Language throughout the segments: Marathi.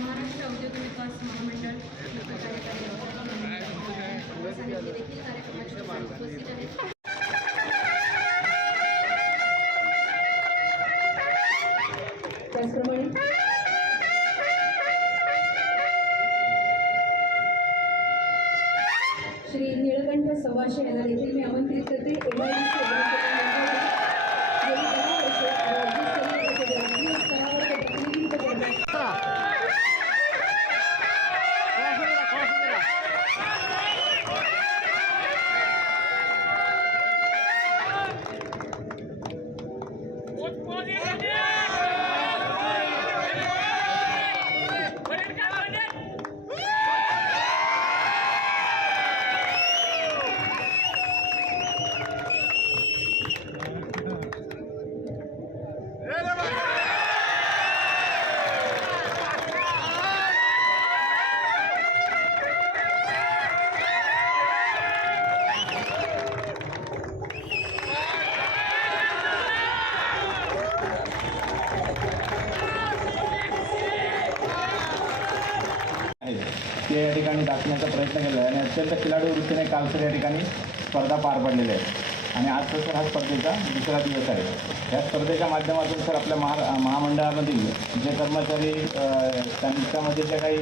विकास महामंडळ कार्यकारी देखील कार्यक्रमाच्या उपस्थित आहेत त्याचप्रमाणे श्री निळकंठ सवाशे यांना देखील मी आमंत्रित करते आहे ते या ठिकाणी दाखवण्याचा प्रयत्न केला आहे आणि अत्यंत खिलाडू वृत्तीने काल तर या ठिकाणी स्पर्धा पार पडलेल्या आहेत आणि आज सर हा स्पर्धेचा दुसरा दिवस आहे. या स्पर्धेच्या माध्यमातून सर आपल्या महा महामंडळामधील जे कर्मचारी त्यांच्यामध्ये जे काही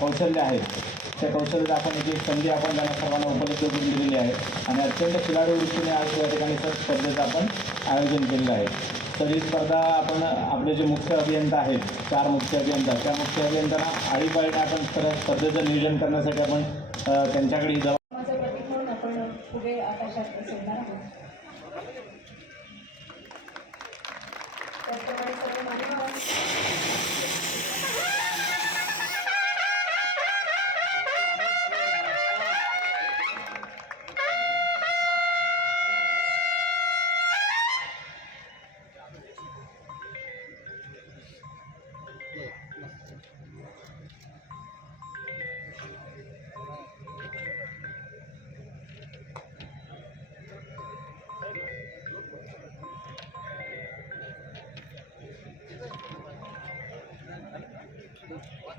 कौशल्य आहेत त्या कौशल्य दाखवण्याची एक संधी आपण त्यांना सर्वांना उपलब्ध करून दिलेली आहे. आणि अत्यंत खिलाडू वृत्तीने आज या ठिकाणी सर स्पर्धेचं आपण आयोजन केलेलं आहे. तर ही स्पर्धा आपण आपले जे मुख्य अभियंता आहेत चार मुख्य अभियंता त्या मुख्य अभियंत्यांना आळीपाळीने आपण स्पर्धेचं नियोजन करण्यासाठी आपण त्यांच्याकडे जाऊ. प्रतीक म्हणून आपण पुढे आकाशात बसवणार आहोत.